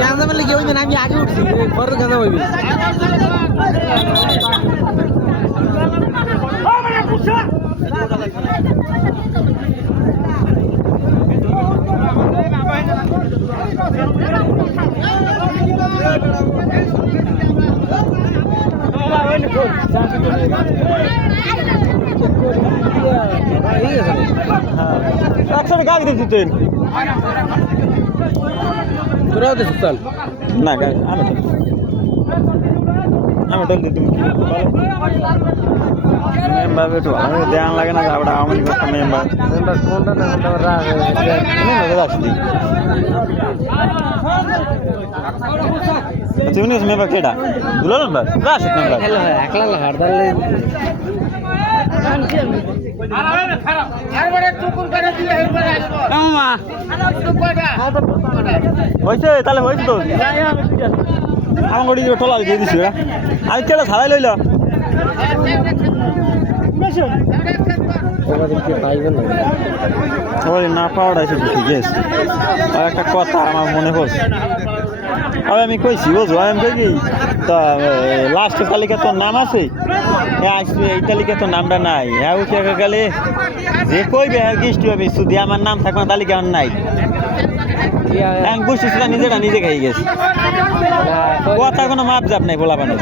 গাঁজা মেলে কি হইবে না আমি আগে উঠছি পরে গাঁজা হইবে একশো গাড়ি দিচ্ছি ট্রেন তোরাও দেখ চল না গাড়ি আমি ডল দিই তুমি মেম্বার বেটু আমি ধ্যান লাগে না ওটা আমি একটা মেম্বার কোনটা না কোনটা রাখ তুমি মেম্বার কেডা দুলাল মেম্বার রাশিদ মেম্বার একলা হারদালে হয়েছে তাহলে হয়েছে তো আমার গড়ি ঠোলা দিয়ে দিছি আমি কেডা ছাড়াই লইল ওই না পাওয়াটা এসে ঠিক আছে আর একটা কথা আমার মনে পড়ছে আমি কইছি বুঝবো আমি কইছি তা লাস্টের তালিকা তোর নাম আছে আসবে এই তালিকা তোর নামটা নাই হ্যাঁ উঠে গেলে যে কইবে হ্যাঁ গিস্টি হবে শুধু আমার নাম থাকবে তালিকা আমার নাই আমি বুঝতেছিলাম নিজেটা নিজে খাই গেছি কথা কোনো মাপ জাপ নাই বলা বানো